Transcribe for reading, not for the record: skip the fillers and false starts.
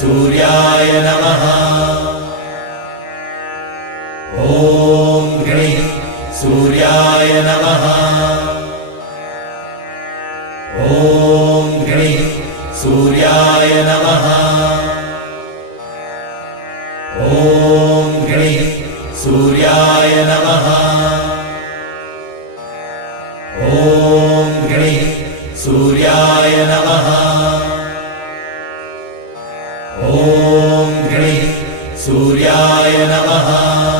सूर्याय नमः। ॐ गणिः सूर्याय नमः। ॐ गणिः सूर्याय नमः। ॐ गणिः सूर्याय नमः। ॐ गणिः सूर्याय नमः। ॐ गणिः सूर्याय नमः।